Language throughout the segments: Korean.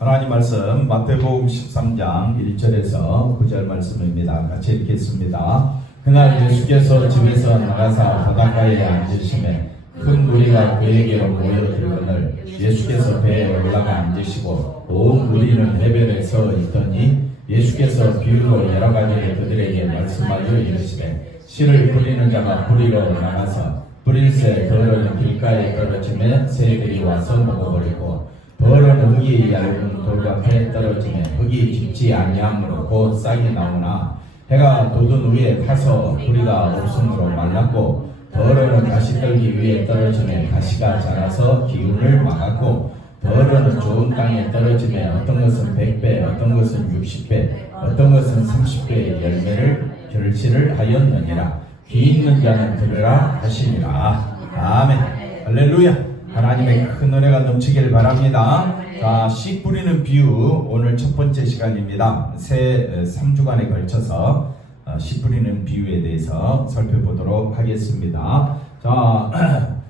하나님 말씀 마태복음 13장 1절에서 9절 말씀입니다. 같이 읽겠습니다. 그날 예수께서 집에서 나가사 바닷가에 앉으시매 큰 무리가 그에게로 모여들거늘 예수께서 배에 올라가 앉으시고 온 무리는 해변에 서 있더니 예수께서 비유로 여러 가지를 그들에게 말씀하여 이르시되 씨를 뿌리는 자가 뿌리러 나가서 뿌릴새 더러는 길가에 떨어지매 새들이 와서 먹어버리고 더러는 흙이 얇은 돌밭에 떨어지매 흙이 깊지 아니하므로 곧 싹이 나오나 해가 돋은 위에 타서 뿌리가 없음으로 말랐고 더러는 가시떨기 위에 떨어지매 가시가 자라서 기운을 막았고 더러는 좋은 땅에 떨어지매 어떤 것은 100배 어떤 것은 60배 어떤 것은 30배의 열매를 결실을 하였느니라. 귀 있는 자는 들으라 하시니라. 아멘. 할렐루야. 하나님의 큰 은혜가 넘치길 바랍니다. 자, 씨 뿌리는 비유 오늘 첫 번째 시간입니다. 새 3주간에 걸쳐서 씨 뿌리는 비유에 대해서 살펴보도록 하겠습니다. 자,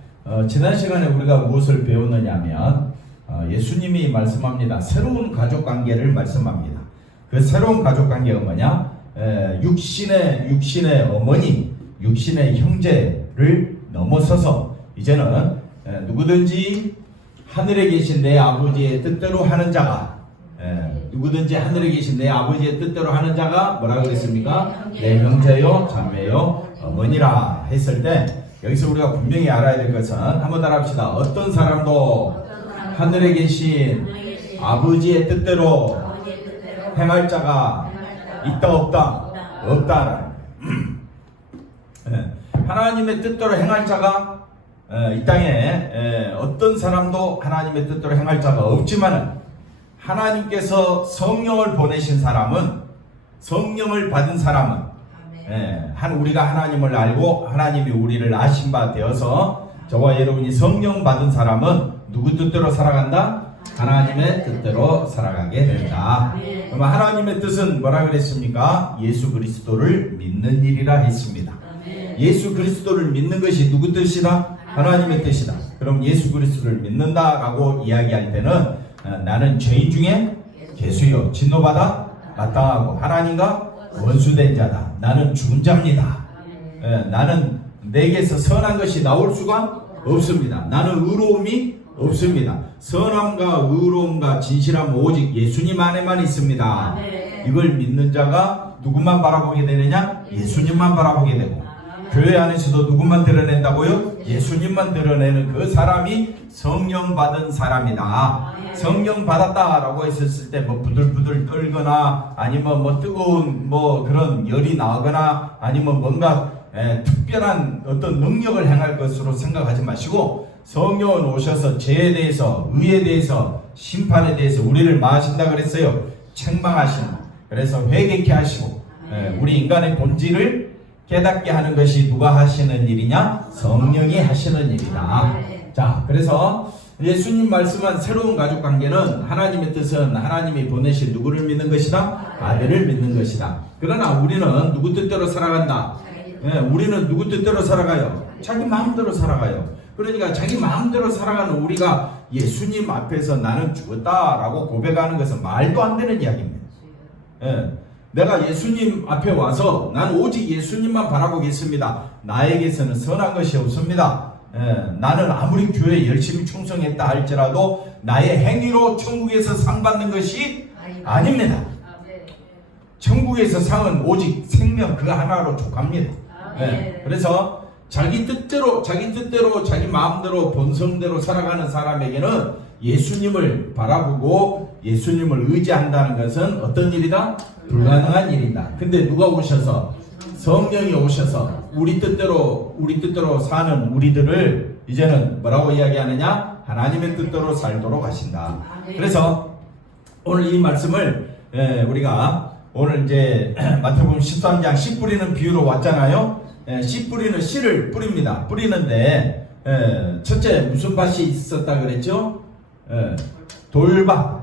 지난 시간에 우리가 무엇을 배웠느냐면 예수님이 말씀합니다. 새로운 가족관계를 말씀합니다. 그 새로운 가족관계가 뭐냐? 육신의 어머니, 육신의 형제를 넘어서서 이제는 누구든지 하늘에 계신 내 아버지의 뜻대로 하는 자가 누구든지 하늘에 계신 내 아버지의 뜻대로 하는 자가 뭐라고 그랬습니까? 내 형제요 자매요 어머니라 했을 때 여기서 우리가 분명히 알아야 될 것은 한번 따라합시다. 어떤 사람도 하늘에 계신 아버지의 뜻대로 행할 자가 있다 없다? 없다. 하나님의 뜻대로 행할 자가 이 땅에 어떤 사람도 하나님의 뜻대로 행할 자가 없지만 하나님께서 성령을 보내신 사람은 성령을 받은 사람은 우리가 하나님을 알고 하나님이 우리를 아신 바 되어서 저와 여러분이 성령 받은 사람은 누구 뜻대로 살아간다? 하나님의 뜻대로 살아가게 된다. 그러면 하나님의 뜻은 뭐라 그랬습니까? 예수 그리스도를 믿는 일이라 했습니다. 예수 그리스도를 믿는 것이 누구 뜻이다? 하나님의 뜻이다. 그럼 예수 그리스도를 믿는다라고 이야기할 때는 나는 죄인 중에 죄수요 진노받아 마땅하고 하나님과 원수된 자다. 나는 죽은 자입니다. 나는 내게서 선한 것이 나올 수가 없습니다. 나는 의로움이 없습니다. 선함과 의로움과 진실함 오직 예수님 안에만 있습니다. 이걸 믿는 자가 누구만 바라보게 되느냐? 예수님만 바라보게 되고 교회 안에서도 누구만 드러낸다고요? 예수님만 드러내는 그 사람이 성령 받은 사람이다. 성령 받았다라고 했었을 때 뭐 부들부들 떨거나 아니면 뭐 뜨거운 뭐 그런 열이 나거나 아니면 뭔가 특별한 어떤 능력을 행할 것으로 생각하지 마시고 성령은 오셔서 죄에 대해서 의에 대해서 심판에 대해서 우리를 마하신다 그랬어요. 책망하시는. 그래서 회개케 하시고 우리 인간의 본질을 깨닫게 하는 것이 누가 하시는 일이냐? 성령이 하시는 일이다. 자, 그래서 예수님 말씀한 새로운 가족관계는 하나님의 뜻은 하나님이 보내신 누구를 믿는 것이다? 아들을 믿는 것이다. 그러나 우리는 누구 뜻대로 살아간다? 우리는 누구 뜻대로 살아가요? 자기 마음대로 살아가요. 그러니까 자기 마음대로 살아가는 우리가 예수님 앞에서 나는 죽었다라고 고백하는 것은 말도 안 되는 이야기입니다. 내가 예수님 앞에 와서 나는 오직 예수님만 바라보겠습니다. 나에게서는 선한 것이 없습니다. 나는 아무리 교회에 열심히 충성했다 할지라도 나의 행위로 천국에서 상 받는 것이 아닙니다. 천국에서 상은 오직 생명 그 하나로 족합니다. 그래서 자기 뜻대로 자기 마음대로 본성대로 살아가는 사람에게는 예수님을 바라보고 예수님을 의지한다는 것은 어떤 일이다? 불가능한 일이다. 근데 누가 오셔서 성령이 오셔서 우리 뜻대로 사는 우리들을 이제는 뭐라고 이야기하느냐? 하나님의 뜻대로 살도록 하신다. 그래서 오늘 이 말씀을 우리가 오늘 이제 마태복음 13장 씨 뿌리는 비유로 왔잖아요. 씨 뿌리는 씨를 뿌립니다. 뿌리는데 첫째 무슨 밭이 있었다 그랬죠? 돌밭,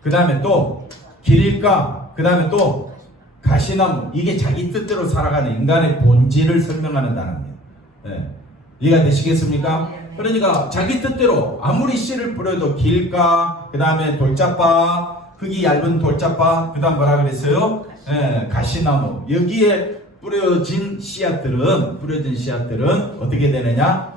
그 다음에 또 길가, 그 다음에 또 가시나무. 이게 자기 뜻대로 살아가는 인간의 본질을 설명하는 단어입니다. 이해가 되시겠습니까? 그러니까 자기 뜻대로 아무리 씨를 뿌려도 길가, 그 다음에 돌짝바, 흙이 얇은 돌짝바, 그 다음 뭐라 그랬어요? 가시나무. 여기에 뿌려진 씨앗들은 어떻게 되느냐?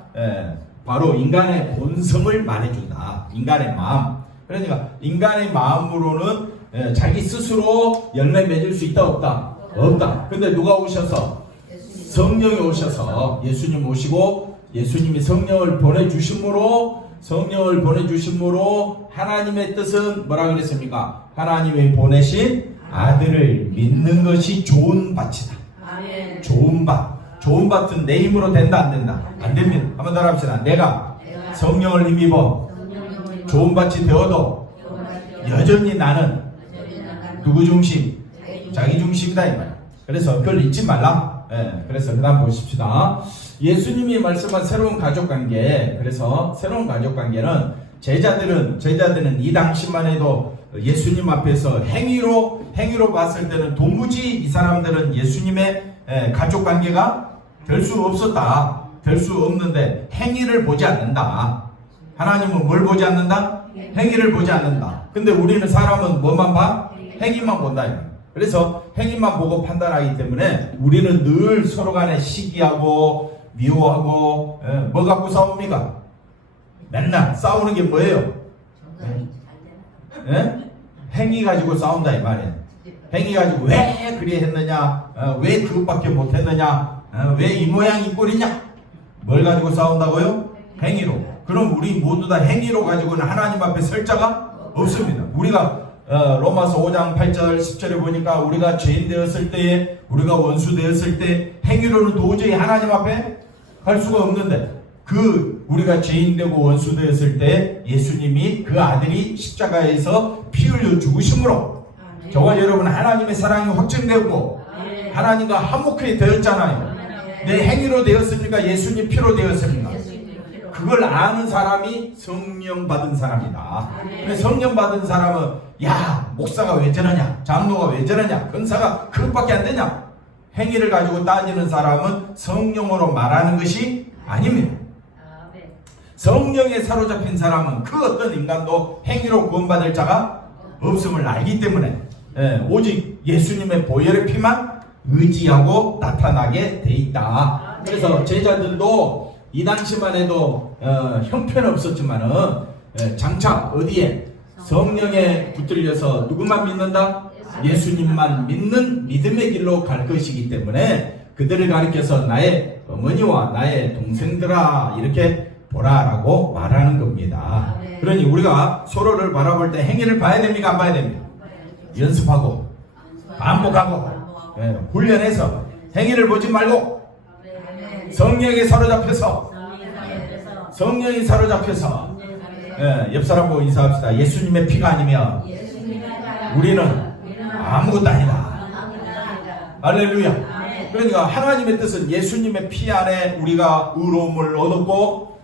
바로 인간의 본성을 말해준다. 인간의 마음. 그러니까 인간의 마음으로는 자기 스스로 열매 맺을 수 있다 없다? 없다. 근데 누가 오셔서? 성령이 오셔서 예수님 오시고 예수님이 성령을 보내주심으로 하나님의 뜻은 뭐라 그랬습니까? 하나님이 보내신 아들을 믿는 것이 좋은 밭이다. 아멘. 좋은 밭은 내 힘으로 된다 안 된다? 안 됩니다. 한번 더 합시다. 내가 성령을 힘입어 좋은 밭이 되어도 여전히 나는 누구 중심? 자기 중심이다 이 말. 그래서 그걸 잊지 말라. 그래서 그 다음 보십시다. 예수님이 말씀한 새로운 가족관계. 그래서 새로운 가족관계는 제자들은 이 당시만 해도 예수님 앞에서 행위로 봤을 때는 도무지 이 사람들은 예수님의 가족관계가 될 수 없었다. 될 수 없는데 행위를 보지 않는다. 하나님은 뭘 보지 않는다? 행위를 보지 않는다. 근데 우리는 사람은 뭐만 봐? 행위만 본다. 그래서 행위만 보고 판단하기 때문에 우리는 늘 서로 간에 시기하고 미워하고 뭐 갖고 싸웁니까? 맨날 싸우는 게 뭐예요? 행위 가지고 싸운다 이 말이에요. 행위 가지고 왜 그리 했느냐, 왜 그것밖에 못했느냐, 왜 이 모양 이 꼴이냐. 뭘 가지고 싸운다고요? 행위로. 그럼 우리 모두 다 행위로 가지고는 하나님 앞에 설 자가 없습니다. 우리가 로마서 5장 8절 10절에 보니까 우리가 죄인 되었을 때에, 우리가 원수 되었을 때 행위로는 도저히 하나님 앞에 갈 수가 없는데, 우리가 죄인 되고 원수 되었을 때 예수님이 그 아들이 십자가에서 피 흘려 죽으심으로 저와 여러분 하나님의 사랑이 확증되고 하나님과 화목하게 되었잖아요. 내 행위로 되었습니까? 예수님 피로 되었습니까? 그걸 아는 사람이 성령 받은 사람이다. 성령 받은 사람은 야, 목사가 왜 저러냐, 장로가 왜 저러냐, 권사가 그것밖에 안 되냐, 행위를 가지고 따지는 사람은 성령으로 말하는 것이 아닙니다. 성령에 사로잡힌 사람은 그 어떤 인간도 행위로 구원받을 자가 없음을 알기 때문에 오직 예수님의 보혈의 피만 의지하고 나타나게 돼 있다. 그래서 제자들도 이 당시만 해도 형편없었지만은 장차 어디에? 성령에 붙들려서 누구만 믿는다? 예수님만 믿는 믿음의 길로 갈 것이기 때문에 그들을 가리켜서 나의 어머니와 나의 동생들아 이렇게 보라라고 말하는 겁니다. 그러니 우리가 서로를 바라볼 때 행위를 봐야 됩니까? 안 봐야 됩니까? 연습하고 반복하고 훈련해서 행위를 보지 말고 성령에 사로잡혀서 옆 사람 보고 인사합시다. 예수님의 피가 아니면 우리는 아무것도 아니다. 할렐루야. 그러니까 하나님의 뜻은 예수님의 피 안에 우리가 의로움을 얻었고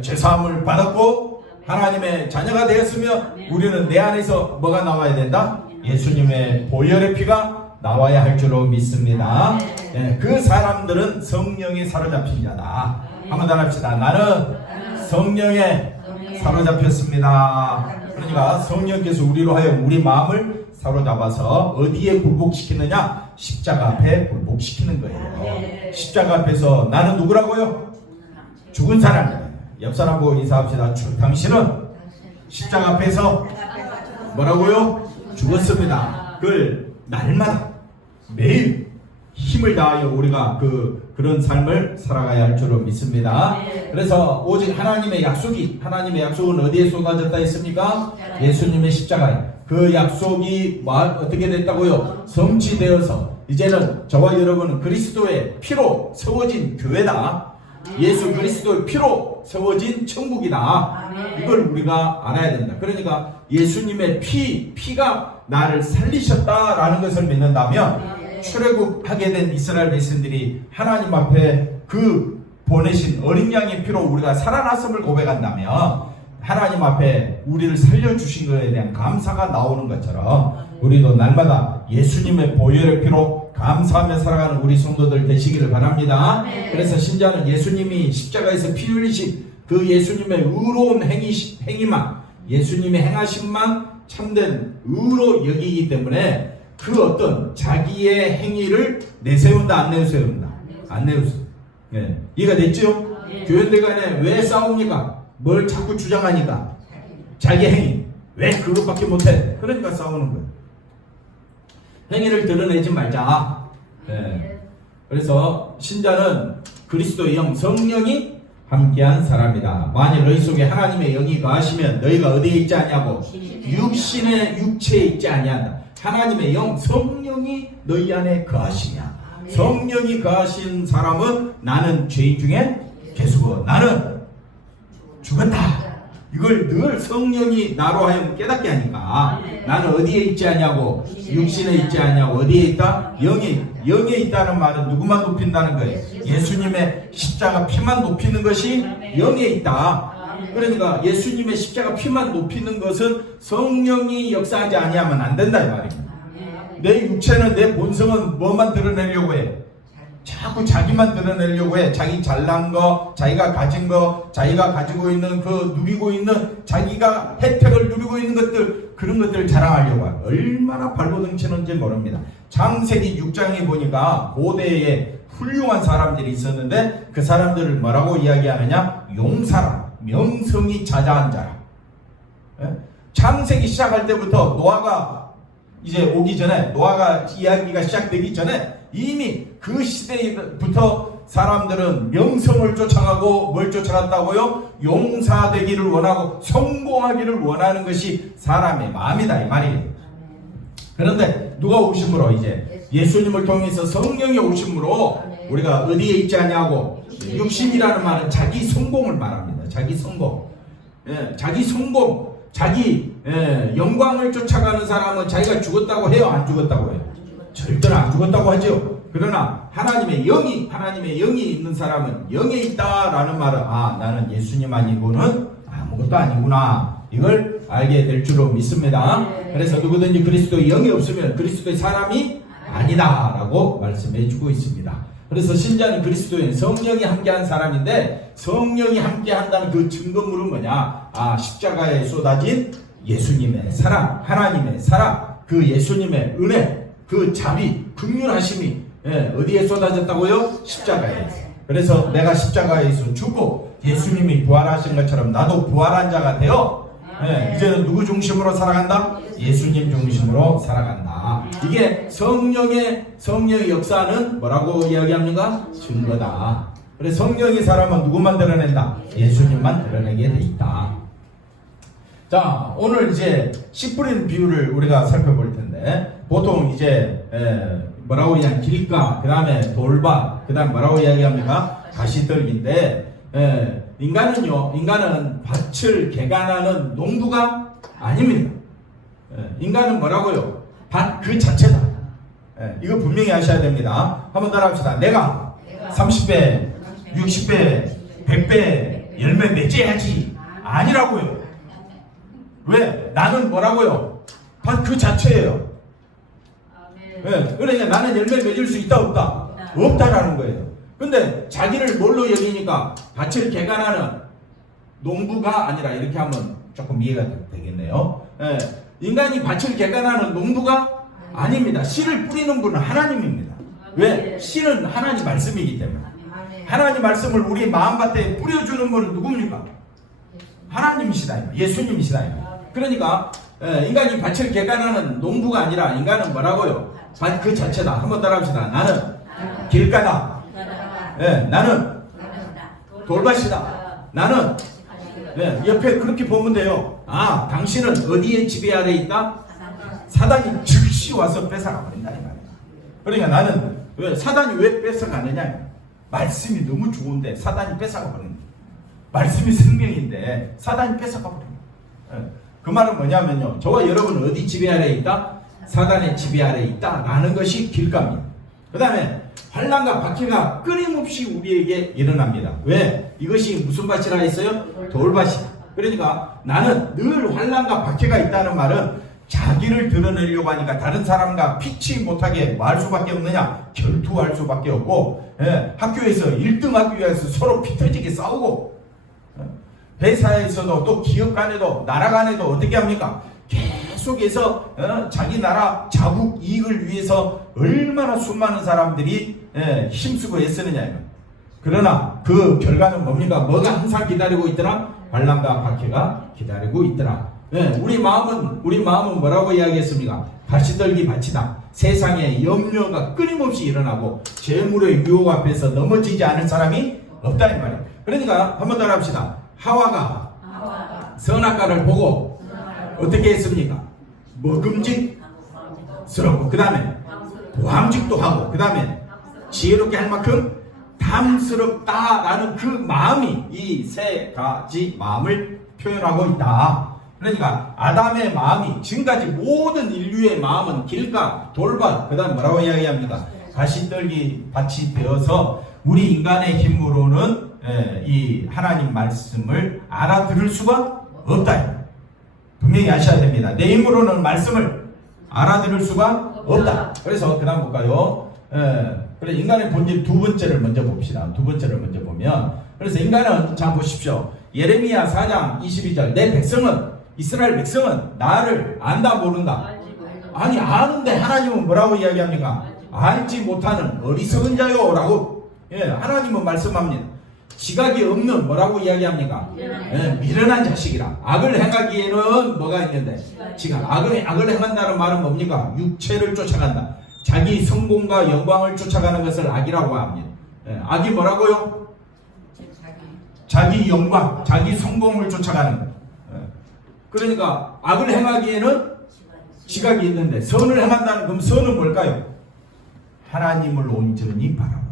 죄사함을 받았고 하나님의 자녀가 되었으면 우리는 내 안에서 뭐가 나와야 된다? 예수님의 보혈의 피가 나와야 할 줄로 믿습니다. 그 사람들은 성령에 사로잡힌 자다. 한번 더 합시다. 나는 성령에 사로잡혔습니다. 그러니까 성령께서 우리로 하여금 우리 마음을 사로잡아서 어디에 굴복시키느냐? 십자가 앞에 굴복시키는 거예요. 십자가 앞에서 나는 누구라고요? 죽은 사람이에요. 옆 사람 보고 인사합시다. 당신은 십자가 앞에서 뭐라고요? 죽었습니다. 그걸 날마다 매일 힘을 다하여 우리가 그런 삶을 살아가야 할 줄로 믿습니다. 그래서 오직 하나님의 약속은 어디에 쏟아졌다 했습니까? 예수님의 십자가에. 그 약속이 어떻게 됐다고요? 성취되어서 이제는 저와 여러분은 그리스도의 피로 세워진 교회다. 예수 그리스도의 피로 세워진 천국이다. 이걸 우리가 알아야 된다. 그러니까 예수님의 피가 나를 살리셨다라는 것을 믿는다면 출애굽하게 된 이스라엘 백성들이 하나님 앞에 그 보내신 어린 양의 피로 우리가 살아났음을 고백한다면 하나님 앞에 우리를 살려주신 것에 대한 감사가 나오는 것처럼 우리도 날마다 예수님의 보혈의 피로 감사하며 살아가는 우리 성도들 되시기를 바랍니다. 그래서 신자는 예수님이 십자가에서 피 흘리신 그 예수님의 의로운 행위만, 예수님의 행하심만 참된 의로 여기기 때문에 그 어떤 자기의 행위를 내세운다, 안 내세운다? 안 내세운다. 네. 이해가 됐죠? 교회들 간에 왜 싸웁니까? 뭘 자꾸 주장하니까? 자기 행위. 왜 그것밖에 못해? 그러니까 싸우는 거예요. 행위를 드러내지 말자. 네. 그래서 신자는 그리스도의 영, 성령이 함께한 사람이다. 만일 너희 속에 하나님의 영이 거하시면 너희가 어디에 있지 아니하고 육신의 육체에 있지 아니한다. 하나님의 영, 성령이 너희 안에 거하시냐. 성령이 거하신 사람은 나는 죄인 중에 계수고 나는 죽었다. 이걸 늘 성령이 나로 하여금 깨닫게 하니까 나는 어디에 있지 않냐고, 육신에 있지 않냐고, 어디에 있다? 영에 있다는 말은 누구만 높인다는 거예요? 예수님의 십자가 피만 높이는 것이 영에 있다. 그러니까 예수님의 십자가 피만 높이는 것은 성령이 역사하지 아니하면 안 된다 이 말입니다. 내 육체는, 내 본성은 뭐만 드러내려고 해? 자꾸 자기만 드러내려고 해. 자기 잘난 거, 자기가 가진 거, 자기가 가지고 있는 그 누리고 있는 자기가 혜택을 누리고 있는 것들, 그런 것들을 자랑하려고 해. 얼마나 발버둥치는지 모릅니다. 창세기 6장에 보니까 고대에 훌륭한 사람들이 있었는데 그 사람들을 뭐라고 이야기하느냐? 용사라, 명성이 자자한 자라. 창세기 시작할 때부터 노아가 이제 오기 전에, 노아가 이야기가 시작되기 전에 이미 그 시대부터 사람들은 명성을 쫓아가고 뭘 쫓아갔다고요? 용사되기를 원하고 성공하기를 원하는 것이 사람의 마음이다 이 말이에요. 그런데 누가 오심으로, 이제 예수님을 통해서 성령이 오심으로 우리가 어디에 있지 않냐고, 육신이라는 말은 자기 성공을 말합니다. 자기 성공. 자기 성공, 자기 영광을 쫓아가는 사람은 자기가 죽었다고 해요? 안 죽었다고 해요? 절대로 안 죽었다고 하죠. 그러나 하나님의 영이 있는 사람은 영에 있다라는 말은 나는 예수님 아니고는 아무것도 아니구나, 이걸 알게 될 줄로 믿습니다. 그래서 누구든지 그리스도의 영이 없으면 그리스도의 사람이 아니다 라고 말씀해 주고 있습니다. 그래서 신자는 그리스도인 성령이 함께한 사람인데, 성령이 함께한다는 그 증거물은 뭐냐? 십자가에 쏟아진 예수님의 사랑, 하나님의 사랑, 그 예수님의 은혜, 그 자비, 긍휼하심이 어디에 쏟아졌다고요? 십자가에. 그래서 내가 십자가에서 죽고 예수님이 부활하신 것처럼 나도 부활한 자가 되어 이제는 누구 중심으로 살아간다? 예수님 중심으로 살아간다. 이게 성령의 역사는 뭐라고 이야기합니까? 증거다. 그래서 성령의 사람은 누구만 드러낸다? 예수님만 드러내게 돼 있다. 자, 오늘 이제 씨 뿌리는 비유를 우리가 살펴볼 텐데, 보통 이제 뭐라고 이야기, 길가, 그 다음에 돌밭, 그 다음 뭐라고 이야기합니까? 가시떨기인데, 인간은 밭을 개간하는 농부가 아닙니다. 인간은 뭐라고요? 밭 그 자체다. 이거 분명히 아셔야 됩니다. 한번 따라합시다. 내가 30배, 60배, 100배 열매 맺어야지. 아니라고요. 왜? 나는 뭐라고요? 밭 그 자체예요. 그러니까 나는 열매 맺을 수 있다 없다? 없다라는 거예요. 근데 자기를 뭘로 여기니까 밭을 개간하는 농부가 아니라, 이렇게 하면 조금 이해가 되겠네요. 인간이 밭을 개간하는 농부가 아닙니다. 씨를 뿌리는 분은 하나님입니다. 왜? 씨는 하나님 말씀이기 때문에. 하나님 말씀을 우리 마음밭에 뿌려주는 분은 누굽니까? 하나님이시다, 예수님이시다. 그러니까 인간이 밭을 개간하는 농부가 아니라 인간은 뭐라고요? 밭 그 자체다. 한번 따라합시다. 나는 길가다. 나는 돌밭이다. 나는 옆에 그렇게 보면 돼요. 당신은 어디에 지배 아래 있다? 사단이 즉시 와서 뺏어가 버린다 이 말이야. 그러니까 나는 사단이 왜 뺏어가느냐? 말씀이 너무 좋은데 사단이 뺏어가 버린다. 말씀이 생명인데 사단이 뺏어가 버린다. 그 말은 뭐냐면요, 저와 여러분은 어디 지배 아래 있다? 사단의 지배 아래 있다 라는 것이 길가입니다. 그 다음에 환난과 박해가 끊임없이 우리에게 일어납니다. 왜? 이것이 무슨 밭이라 했어요? 돌밭이다. 그러니까 나는 늘 환난과 박해가 있다는 말은 자기를 드러내려고 하니까 다른 사람과 피치 못하게 말 수밖에 없느냐? 결투할 수밖에 없고, 학교에서 1등 하기 위해서 서로 피 터지게 싸우고, 회사에서도 또 기업 간에도 나라 간에도 어떻게 합니까? 계속해서 자기 나라 자국 이익을 위해서 얼마나 수많은 사람들이 힘쓰고 애쓰느냐. 그러나 그 결과는 뭡니까? 뭐가 항상 기다리고 있더라? 환난과 박해가 기다리고 있더라. 우리 마음은 뭐라고 이야기했습니까? 가시떨기 밭이다. 세상에 염려가 끊임없이 일어나고 재물의 유혹 앞에서 넘어지지 않을 사람이 없다 이 말이에요. 그러니까 한번 더 합시다. 하와가 선악과를 보고 어떻게 했습니까? 먹음직스럽고 그 다음에 보암직도 하고 그 다음에 지혜롭게 할 만큼 탐스럽다라는 그 마음이 이 세 가지 마음을 표현하고 있다. 그러니까 아담의 마음이 지금까지 모든 인류의 마음은 길가, 돌밭, 그 다음 뭐라고 이야기합니까? 가시떨기 밭이 되어서 우리 인간의 힘으로는 이 하나님 말씀을 알아들을 수가 없다. 분명히 아셔야 됩니다. 내 힘으로는 말씀을 알아들을 수가 없다. 그래서 그 다음 볼까요? 그래 인간의 본질 두 번째를 먼저 봅시다. 두 번째를 먼저 보면 그래서 인간은 자 보십시오. 예레미야 4장 22절 내 백성은 이스라엘 백성은 나를 안다 모른다. 아니 아는데 하나님은 뭐라고 이야기합니까? 알지 못하는 어리석은 자요 라고 하나님은 말씀합니다. 지각이 없는 뭐라고 이야기합니까? 미련한 자식이라. 악을 행하기에는 뭐가 있는데? 지각. 악을 행한다는 말은 뭡니까? 육체를 쫓아간다. 자기 성공과 영광을 쫓아가는 것을 악이라고 합니다. 악이 뭐라고요? 자기 영광, 자기 성공을 쫓아가는 것. 그러니까 악을 행하기에는 지각이 있는데 선을 행한다는 그럼 선은 뭘까요? 하나님을 온전히 바라보는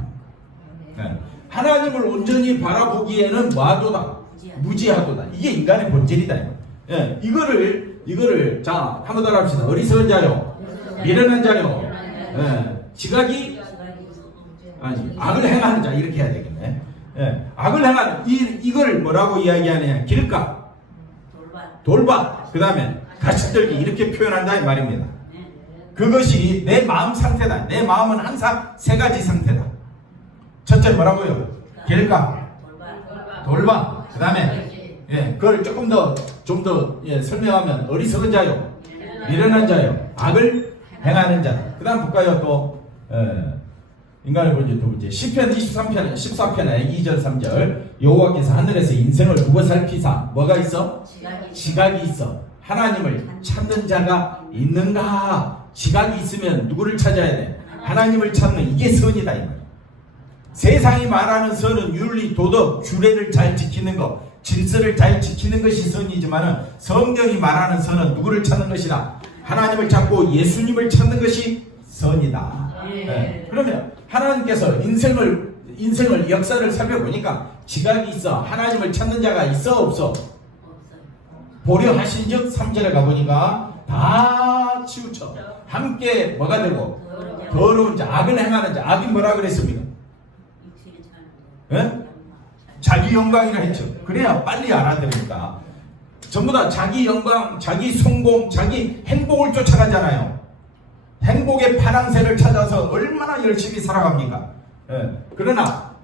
것. 하나님을 온전히 바라보기에는 뭐하도다? 무지하도다. 이게 인간의 본질이다. 이거를 자 한번 더 합시다. 어리석은 자요, 미련한 자요, 지각이 아니 악을 행하는 자 이렇게 해야 되겠네. 악을 행하는 이걸 뭐라고 이야기하느냐? 길가, 돌밭, 그 다음에 가시떨기 이렇게 표현한다 이 말입니다. 그것이 내 마음 상태다. 내 마음은 항상 세 가지 상태다. 첫째 뭐라고요? 길가, 돌밭, 그 다음에 그걸 조금 더 좀 더 설명하면 어리석은 자요, 미련한 자요, 악을 행하는 자. 그 다음 볼까요? 또 인간의 본질 두 번째 시편 23편 14편에 2절 3절 여호와께서 하늘에서 인생을 두고 살피사 뭐가 있어? 지각이 있어. 하나님을 찾는 자가 있는가? 지각이 있으면 누구를 찾아야 돼? 하나님을 찾는 이게 선이다 이 말. 세상이 말하는 선은 윤리, 도덕, 규례를 잘 지키는 것, 질서를 잘 지키는 것이 선이지만은 성경이 말하는 선은 누구를 찾는 것이다? 하나님을 찾고 예수님을 찾는 것이 선이다. 그러면 하나님께서 인생을 역사를 살펴보니까 지각이 있어. 하나님을 찾는 자가 있어 없어? 보려 하신즉 3절에 가보니까 다 치우쳐 함께 뭐가 되고 더러운 자, 악을 행하는 자. 악이 뭐라 그랬습니까? 자기 영광이라 했죠. 그래야 빨리 알아들으니까 전부 다 자기 영광, 자기 성공, 자기 행복을 쫓아가잖아요. 행복의 파랑새를 찾아서 얼마나 열심히 살아갑니까? 그러나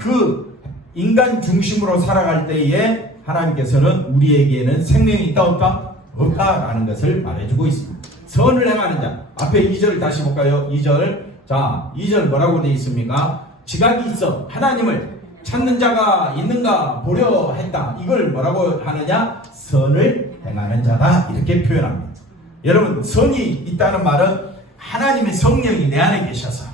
그 인간 중심으로 살아갈 때에 하나님께서는 우리에게는 생명이 있다 없다? 없다라는 것을 말해주고 있습니다. 선을 행하는 자. 앞에 2절 다시 볼까요? 2절. 자, 2절 뭐라고 되어 있습니까? 지각이 있어. 하나님을 찾는 자가 있는가 보려 했다. 이걸 뭐라고 하느냐? 선을 행하는 자다. 이렇게 표현합니다. 여러분, 선이 있다는 말은 하나님의 성령이 내 안에 계셔서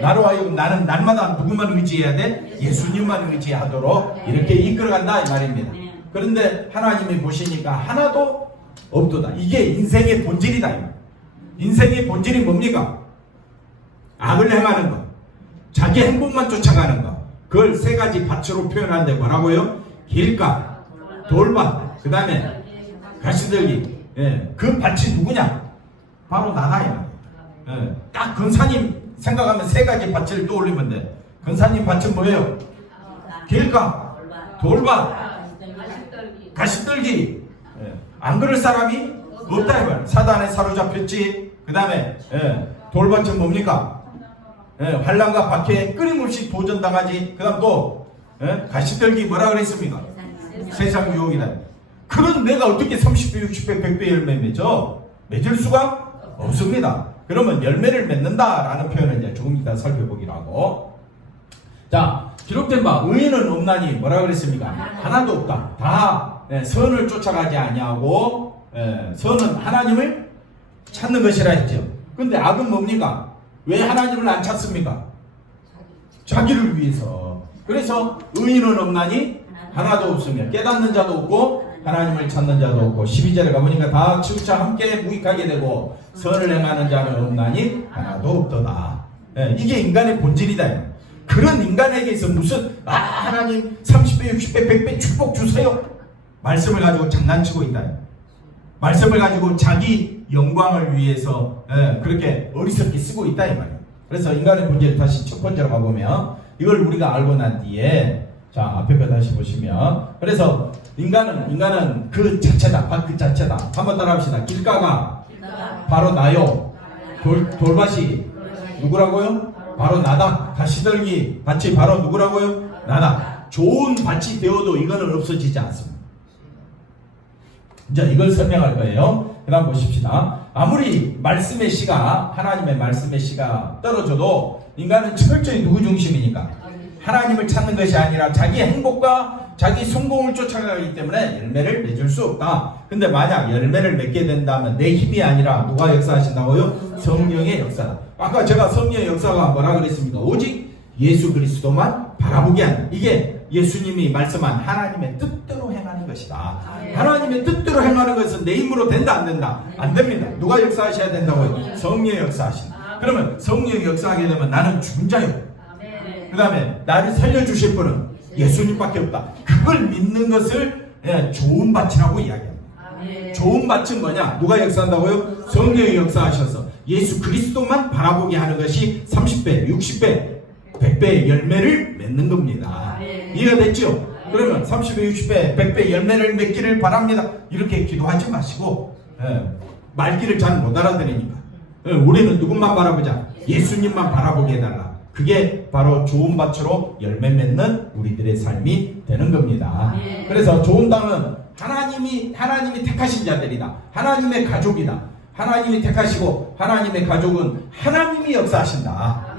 나로 하여금 나는 날마다 누구만 의지해야 돼? 예수님만 의지하도록 이렇게 이끌어간다 이 말입니다. 그런데 하나님이 보시니까 하나도 없도다. 이게 인생의 본질이다. 인생의 본질이 뭡니까? 악을 행하는 것, 자기 행복만 쫓아가는 것. 그걸 세 가지 밭으로 표현하는데 뭐라고요? 길가, 돌밭, 그 다음에 가시들기. 그 밭이 누구냐? 바로 나다요. 딱 근사님 생각하면 세 가지 밭을 떠올리면 돼. 근사님 밭은 뭐예요? 길가, 돌밭, 가시떨기. 안 그럴 사람이 없다 이 말. 사단에 사로잡혔지. 그 다음에 돌밭은 뭡니까? 환난과 박해에 끊임없이 도전당하지. 그 다음 또 가시떨기 뭐라 그랬습니까? 세상 유혹이다. 그런 내가 어떻게 30배, 60배, 100배 열매 맺어? 맺을 수가 없습니다. 그러면 열매를 맺는다라는 표현을 이제 조금 이따 살펴보기로 하고. 자, 기록된 바 의인은 없나니 뭐라 그랬습니까? 하나도 없다. 다 선을 쫓아가지 아니하고 선은 하나님을 찾는 것이라 했죠. 근데 악은 뭡니까? 왜 하나님을 안 찾습니까? 자기를 위해서. 그래서 의인은 없나니 하나도 없으며 깨닫는 자도 없고 하나님을 찾는 자도 없고 12절에 가보니까 다 치우쳐 함께 무익하게 되고 선을 행하는 자는 없나니 하나도 없도다. 이게 인간의 본질이다. 그런 인간에게서 무슨 하나님 30배 60배 100배 축복 주세요 말씀을 가지고 장난치고 있다. 말씀을 가지고 자기 영광을 위해서 그렇게 어리석게 쓰고 있다 이 말이에요. 그래서 인간의 본질 다시 첫 번째로 가보면 이걸 우리가 알고 난 뒤에 자 앞에 거 다시 보시면 그래서 인간은 그 자체다. 그 자체다. 한번 따라합시다. 길가가 바로 나요. 돌밭이 누구라고요? 바로 나다. 가시떨기 밭이 바로 누구라고요? 나다. 좋은 밭이 되어도 이거는 없어지지 않습니다. 이제 이걸 설명할 거예요. 그 다음 보십시다. 아무리 말씀의 씨가 하나님의 말씀의 씨가 떨어져도 인간은 철저히 누구 중심이니까 하나님을 찾는 것이 아니라 자기 행복과 자기 성공을 쫓아가기 때문에 열매를 맺을 수 없다. 근데 만약 열매를 맺게 된다면 내 힘이 아니라 누가 역사하신다고요? 성령의 역사다. 아까 제가 성령의 역사가 뭐라 그랬습니까? 오직 예수 그리스도만 바라보게 하는, 이게 예수님이 말씀한 하나님의 뜻대로 행하는 것이다. 하나님의 뜻대로 행하는 것은 내 힘으로 된다 안 된다? 안 됩니다. 누가 역사하셔야 된다고요? 성령의 역사하신다. 그러면 성령이 역사하게 되면 나는 죽은 자요. 그 다음에 나를 살려주실 분은 예수님밖에 없다. 그걸 믿는 것을 좋은 밭이라고 이야기합니다. 좋은 밭은 뭐냐? 누가 역사한다고요? 성령이 역사하셔서 예수 그리스도만 바라보게 하는 것이 30배, 60배, 100배의 열매를 맺는 겁니다. 이해가 됐죠? 그러면 30배, 60배, 100배 열매를 맺기를 바랍니다. 이렇게 기도하지 마시고 말귀를 잘 못 알아들으니까 우리는 누군만 바라보자? 예수님만 바라보게 해달라. 그게 바로 좋은 밭으로 열매 맺는 우리들의 삶이 되는 겁니다. 그래서 좋은 땅은 하나님이 택하신 자들이다. 하나님의 가족이다. 하나님이 택하시고 하나님의 가족은 하나님이 역사하신다.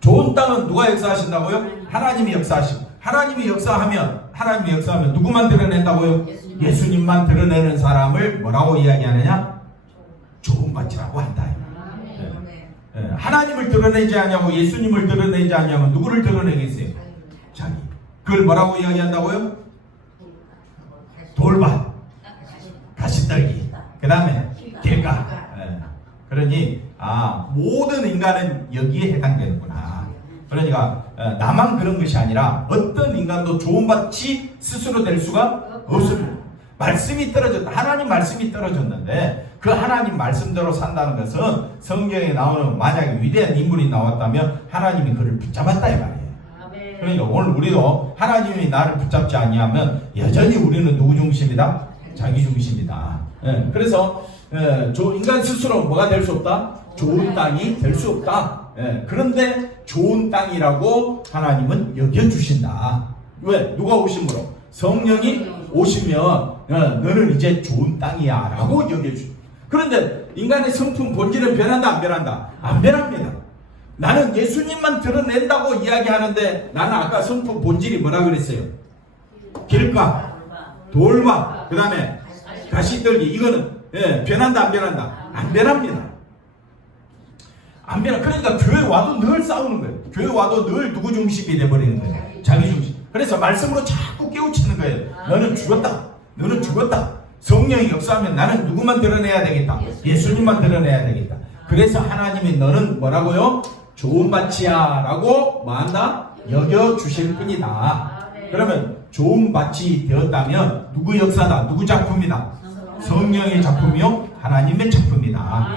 좋은 땅은 누가 역사하신다고요? 하나님이 역사하시고 하나님이 역사하면 누구만 드러낸다고요? 예수님만 드러내는 사람을 뭐라고 이야기하느냐? 좋은 밭이라고 한다. 하나님을 드러내지 않냐고 예수님을 드러내지 않냐면 누구를 드러내겠어요? 자기. 그걸 뭐라고 이야기한다고요? 돌밭, 가시떨기, 그 다음에 길가. 그러니 모든 인간은 여기에 해당되는구나. 그러니까 나만 그런 것이 아니라 어떤 인간도 좋은 밭이 스스로 될 수가 없습니다. 말씀이 떨어졌다. 하나님 말씀이 떨어졌는데 그 하나님 말씀대로 산다는 것은 성경에 나오는 만약에 위대한 인물이 나왔다면 하나님이 그를 붙잡았다 이 말이에요. 그러니까 오늘 우리도 하나님이 나를 붙잡지 아니하면 여전히 우리는 누구 중심이다? 자기 중심이다. 그래서 인간 스스로 뭐가 될 수 없다? 좋은 땅이 될 수 없다. 그런데 좋은 땅이라고 하나님은 여겨주신다. 왜? 누가 오심으로? 성령이 오시면 너는 이제 좋은 땅이야 라고 여겨주죠. 그런데 인간의 성품 본질은 변한다 안 변한다? 안 변합니다. 나는 예수님만 드러낸다고 이야기하는데 나는 아까 성품 본질이 뭐라 그랬어요? 길가, 돌밭, 그 다음에 가시떨기. 이거는 변한다 안 변한다? 안 변합니다. 안 변하. 그러니까 교회 와도 늘 싸우는 거예요. 교회 와도 늘 누구 중심이 돼버리는 거예요? 자기 중심. 그래서 말씀으로 자꾸 깨우치는 거예요. 너는 죽었다. 너는 죽었다. 성령이 역사하면 나는 누구만 드러내야 되겠다? 예수님만 드러내야 되겠다. 그래서 하나님이 너는 뭐라고요? 좋은 밭이야 라고 뭐한다? 여겨주실 뿐이다. 그러면 좋은 밭이 되었다면 누구 역사다? 누구 작품이다? 성령의 작품이요? 하나님의 작품이다.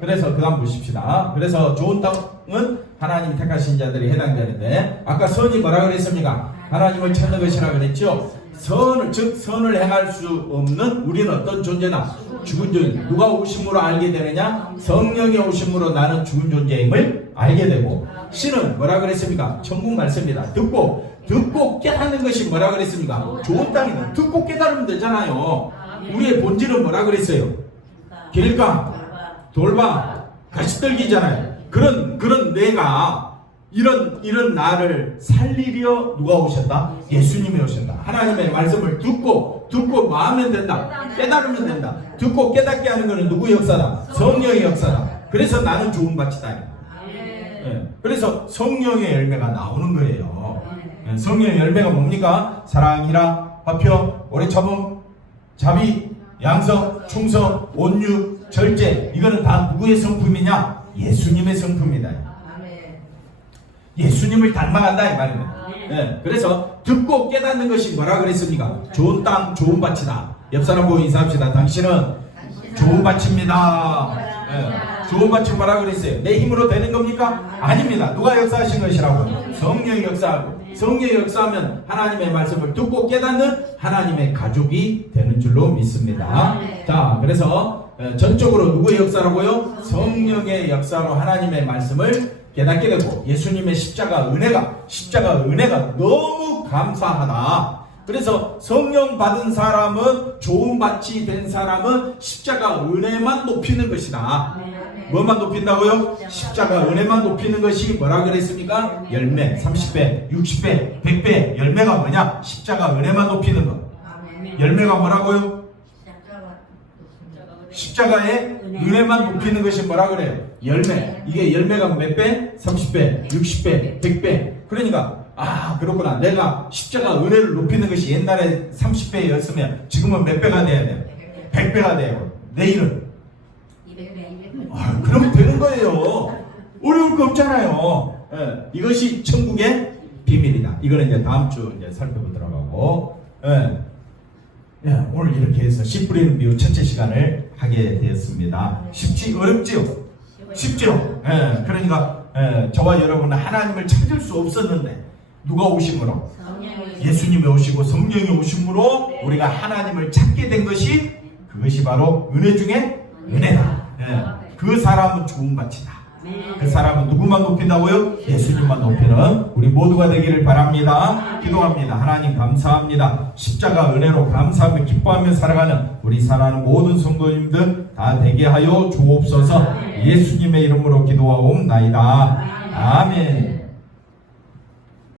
그래서 그 다음 보십시다. 그래서 좋은 땅은 하나님 택하신 자들이 해당되는데 아까 선이 뭐라 그랬습니까? 하나님을 찾는 것이라 그랬죠. 선을 행할 수 없는 우리는 어떤 존재나 죽은 존재. 누가 오심으로 알게 되느냐? 성령이 오심으로 나는 죽은 존재임을 알게 되고 신은 뭐라 그랬습니까? 천국 말씀이다. 듣고 듣고 깨닫는 것이 뭐라 그랬습니까? 좋은 땅이다. 듣고 깨달으면 되잖아요. 우리의 본질은 뭐라 그랬어요? 길감, 돌봐, 가시떨기잖아요. 그런 내가 이런 나를 살리려 누가 오셨다? 예수님이 오셨다. 하나님의 말씀을 듣고 뭐 하면 된다? 깨달으면 된다. 듣고 깨닫게 하는 것은 누구의 역사다? 성령의 역사다. 그래서 나는 좋은 밭이다. 예, 그래서 성령의 열매가 나오는 거예요. 예, 성령의 열매가 뭡니까? 사랑이라, 화평, 오래 참음, 자비, 양성, 충성, 온유, 절제. 이거는 다 누구의 성품이냐? 예수님의 성품이다. 예수님을 닮아간다 이 말입니다. 예, 그래서 듣고 깨닫는 것이 뭐라 그랬습니까? 좋은 땅, 좋은 밭이다. 옆 사람 보고 인사합시다. 당신은 좋은 밭입니다. 예, 좋은 밭이 뭐라 그랬어요? 내 힘으로 되는 겁니까? 아닙니다. 누가 역사하신 것이라고? 성령이 역사하고, 성령이 역사하면 하나님의 말씀을 듣고 깨닫는 하나님의 가족이 되는 줄로 믿습니다. 자, 그래서 전적으로 누구의 역사라고요? 성령의 역사로 하나님의 말씀을 깨닫게 되고, 예수님의 십자가 은혜가 너무 감사하다. 그래서 성령 받은 사람은, 좋은 밭이 된 사람은 십자가 은혜만 높이는 것이다. 뭐만 높인다고요? 십자가 은혜만 높이는 것이 뭐라 그랬습니까? 열매, 30배, 60배, 100배. 열매가 뭐냐? 십자가 은혜만 높이는 것. 열매가 뭐라고요? 십자가의 은혜만 높이는 것이 뭐라 그래요? 열매. 이게 열매가 몇 배? 30배, 60배, 100배. 그러니까 그렇구나. 내가 십자가 은혜를 높이는 것이 옛날에 30배였으면 지금은 몇 배가 돼야 돼요? 100배가 돼요. 내일은 200배. 그러면 되는 거예요. 어려울 거 없잖아요. 예, 이것이 천국의 비밀이다. 이거는 이제 다음 주 이제 살펴보도록 하고, 오늘 이렇게 해서 씨 뿌리는 비유 첫째 시간을 하게 되었습니다. 쉽지 어렵지요? 쉽죠? 그러니까 저와 여러분은 하나님을 찾을 수 없었는데 누가 오심으로? 예수님이 오시고 성령이 오심으로 우리가 하나님을 찾게 된 것이, 그것이 바로 은혜 중에 은혜다. 그 사람은 좋은 밭이다. 그 사람은 누구만 높인다고요? 예수님만 높이는 우리 모두가 되기를 바랍니다. 기도합니다. 하나님 감사합니다. 십자가 은혜로 감사하며 기뻐하며 살아가는 우리 사랑하는 모든 성도님들 다 되게 하여 주옵소서. 예수님의 이름으로 기도하옵나이다. 아멘.